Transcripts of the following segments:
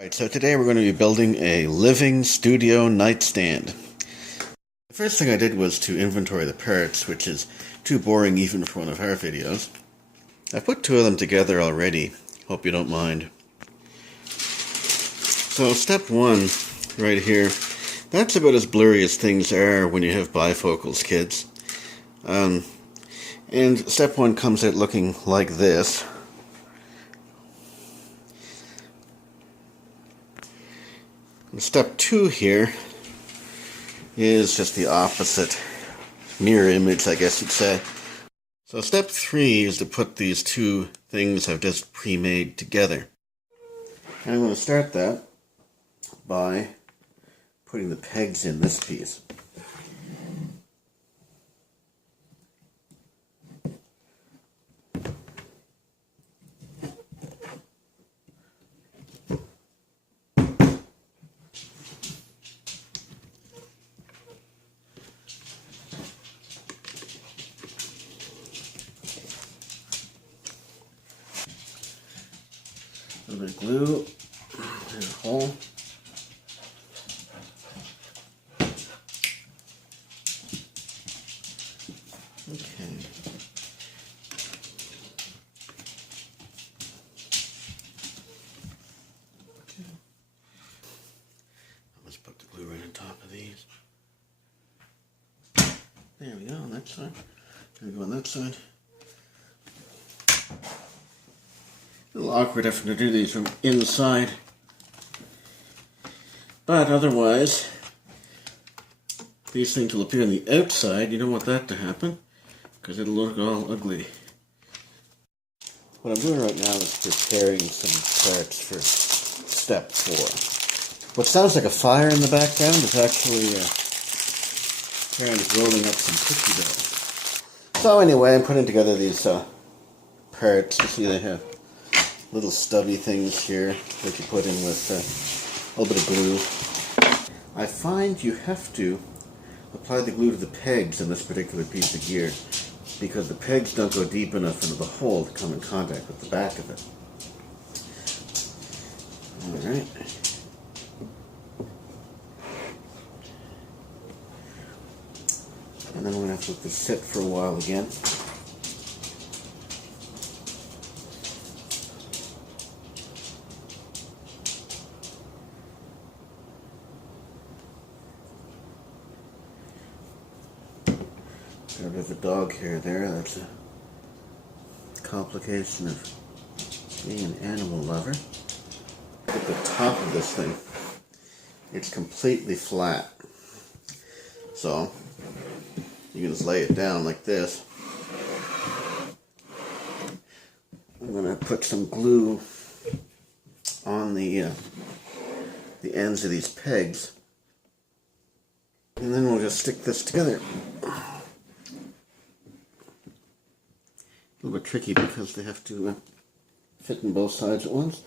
Alright, so today we're going to be building a living studio nightstand. The first thing I did was to inventory the parts, which is too boring even for one of our videos. I put two of them together already, hope you don't mind. So step one, right here, that's about as blurry as things are when you have bifocals, kids. And step one comes out looking like this. And step two here is just the opposite mirror image, I guess you'd say. So step three is to put these two things I've just pre-made together. And I'm going to start that by putting the pegs in this piece. A little bit of glue and a hole. Okay. Let's put the glue right on top of these. There we go on that side. There we go on that side. A little awkward having to do these from inside, but otherwise these things will appear on the outside. You don't want that to happen because it'll look all ugly. What I'm doing right now is preparing some parts for step 4. What sounds like a fire in the background is actually parents rolling up some cookie dough. So anyway, I'm putting together these parts. You see they have little stubby things here that you put in with a little bit of glue. I find you have to apply the glue to the pegs in this particular piece of gear because the pegs don't go deep enough into the hole to come in contact with the back of it. Alright. And then we're going to have to let this sit for a while again. Got a bit of a dog hair there. That's a complication of being an animal lover. At the top of this thing, it's completely flat. So you can just lay it down like this. I'm going to put some glue on the ends of these pegs, and then we'll just stick this together. A little bit tricky because they have to fit in both sides at once.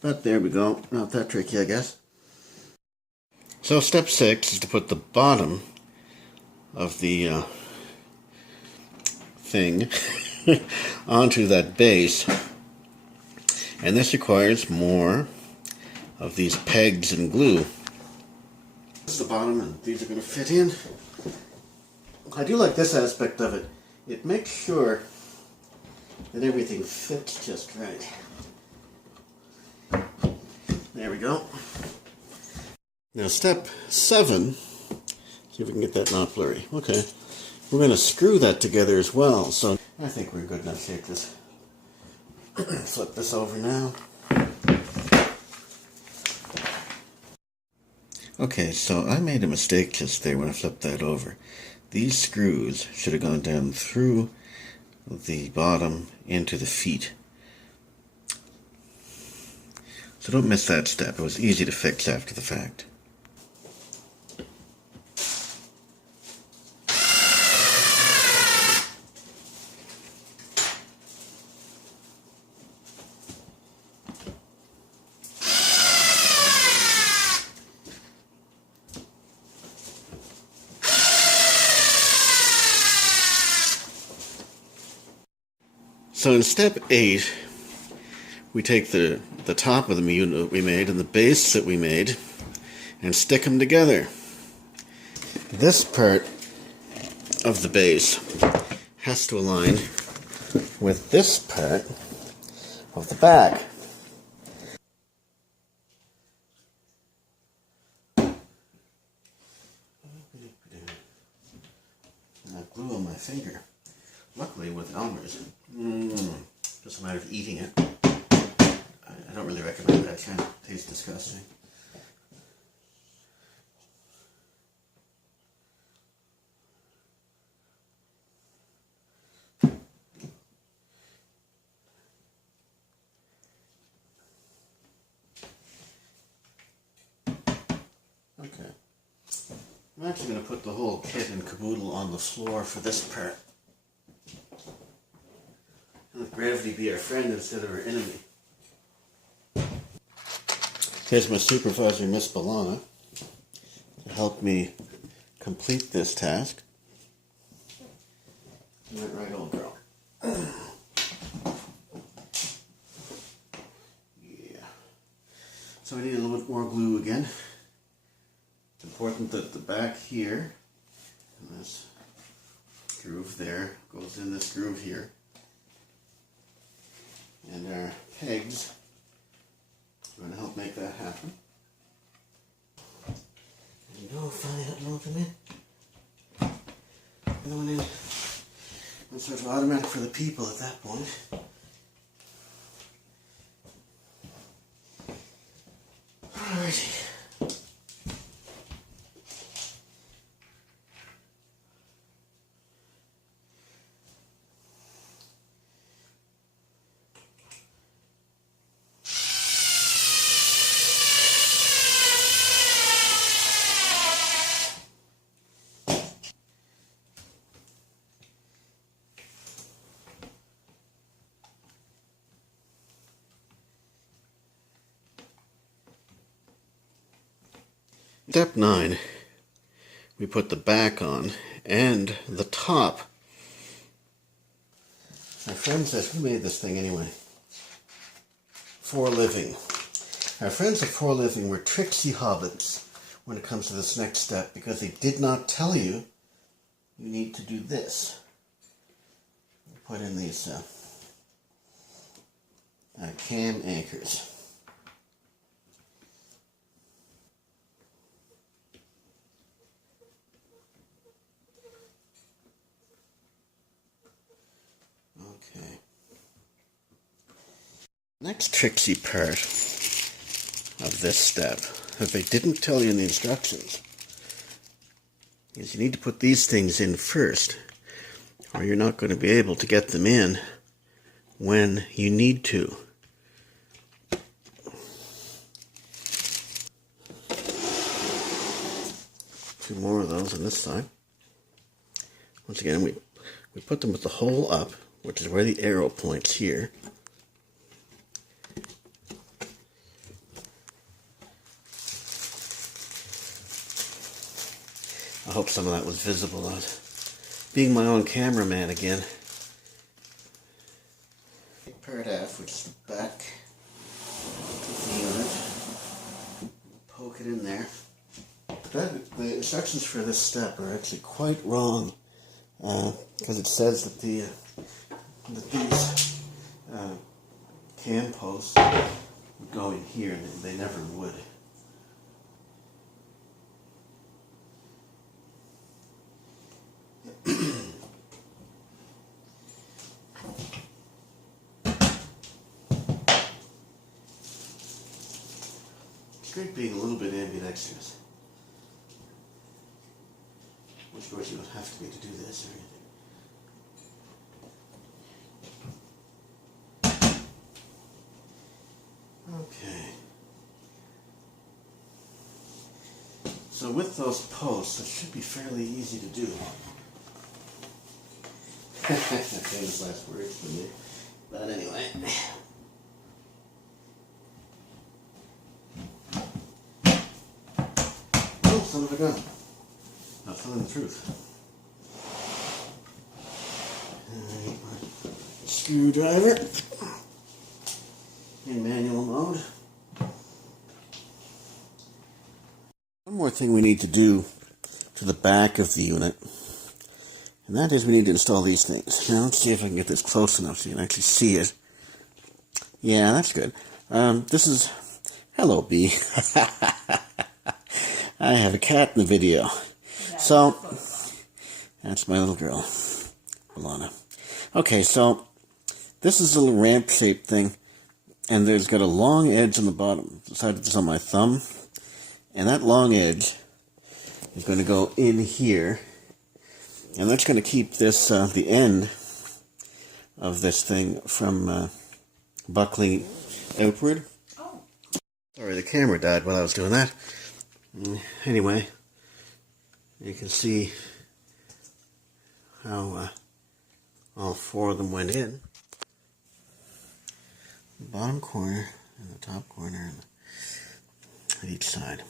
But there we go. Not that tricky, I guess. So step 6 is to put the bottom of the thing onto that base. And this requires more of these pegs and glue. This is the bottom, and these are going to fit in. I do like this aspect of it. It makes sure that everything fits just right. There we go. Now step 7, see if we can get that not blurry. Okay, we're going to screw that together as well. So I think we're good enough shape. This. Flip this over now. Okay, so I made a mistake just there when I flipped that over. These screws should have gone down through the bottom into the feet. So don't miss that step. It was easy to fix after the fact. So in step 8, we take the top of the unit we made and the base that we made and stick them together. This part of the base has to align with this part of the back. I have glue on my finger. Luckily with Elmer's. Just a matter of eating it. I don't really recommend that. It kind of tastes disgusting. Okay. I'm actually going to put the whole kit and caboodle on the floor for this part. Let gravity be our friend instead of our enemy. Here's my supervisor, Miss Bellana, to help me complete this task. Isn't that right, old girl? Yeah. So we need a little bit more glue again. It's important that the back here, and this groove there, goes in this groove here. And our pegs are going to help make that happen. And go find out a little bit. Going in. It's sort of automatic for the people at that point. Alrighty. Step 9, we put the back on and the top. My friend says, who made this thing anyway? For Living. Our friends at For Living were tricksy hobbits when it comes to this next step because they did not tell you you need to do this. Put in these cam anchors. Okay. Next tricksy part of this step, that they didn't tell you in the instructions, is you need to put these things in first, or you're not going to be able to get them in when you need to. Two more of those on this side. Once again, we put them with the hole up, which is where the arrow points here. I hope some of that was visible. Being my own cameraman again. Part F, which is the back of the unit. Poke it in there. The instructions for this step are actually quite wrong, because it says that these cam posts would go in here, and they never would. It's great being a little bit ambidextrous. Which of course you don't have to be to do this or anything. Okay. So with those posts, it should be fairly easy to do. Famous last words for me. But anyway. Oh, son of a gun. Not telling the truth. Screwdriver. in manual mode. One more thing we need to do to the back of the unit, and that is we need to install these things. Now let's see if I can get this close enough so you can actually see it. Yeah, that's good. This is... Hello, Bee. I have a cat in the video. So, that's my little girl, Alana. Okay, so this is a little ramp-shaped thing, and there's got a long edge on the bottom. I decided this on my thumb, and that long edge is going to go in here, and that's going to keep this, the end of this thing from buckling outward. Oh. Sorry, the camera died while I was doing that. Anyway, you can see how all four of them went in. The bottom corner and the top corner at each side.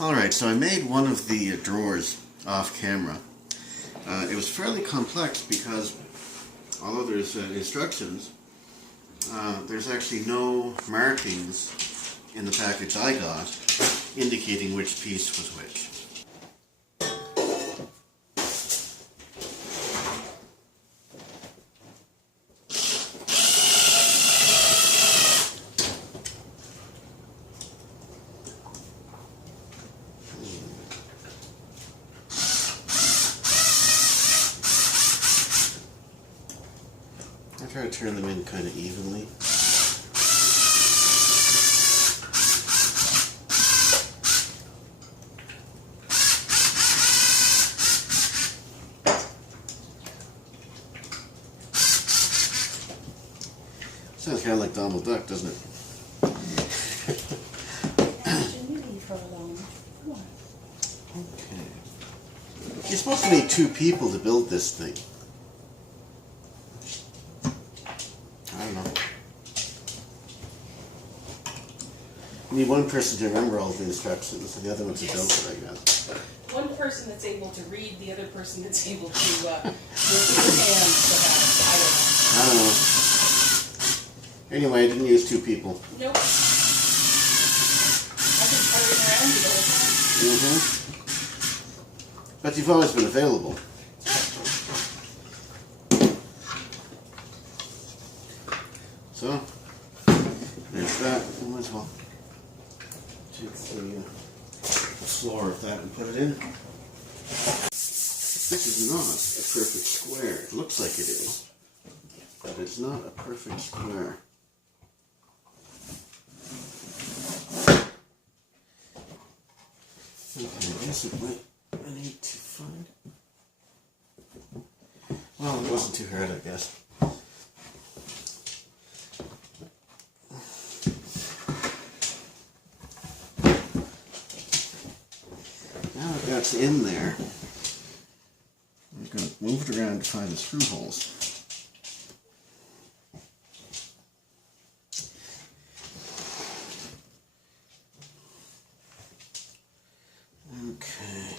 Alright, so I made one of the drawers off camera. It was fairly complex because although there's instructions, there's actually no markings in the package I got indicating which piece was which. I try to turn them in kind of evenly. Sounds kind of like Donald Duck, doesn't it? Okay. You're supposed to need 2 people to build this thing. I don't know. You need one person to remember all the instructions, and the other one to build it, I guess. One person that's able to read, the other person that's able to work with their hands. I don't know. Anyway, I didn't use 2 people. Nope. I've been carrying around you the whole time. But you've always been available. So, there's that. I might as well take the floor of that and put it in. This is not a perfect square. It looks like it is, but it's not a perfect square. Okay, I guess I need to find... Well, it wasn't too hard, I guess. Now that that's in there, I'm going to move it around to find the screw holes. Okay.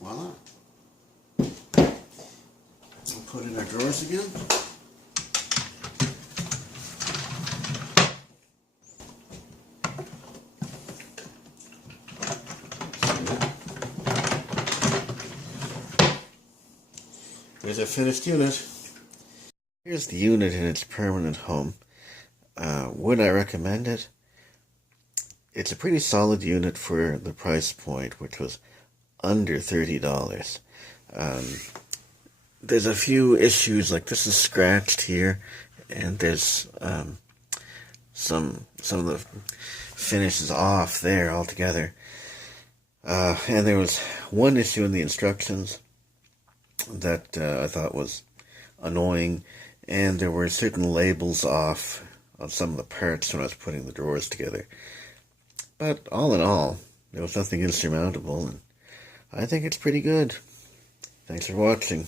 Voila. We'll put in our drawers again. There's a finished unit. Here's the unit in its permanent home. Would I recommend it? It's a pretty solid unit for the price point, which was under $30. There's a few issues, like this is scratched here, and there's some of the finish is off there altogether. And there was one issue in the instructions that I thought was annoying, and there were certain labels off on some of the parts when I was putting the drawers together. But all in all, There was nothing insurmountable, and I think it's pretty good. Thanks for watching.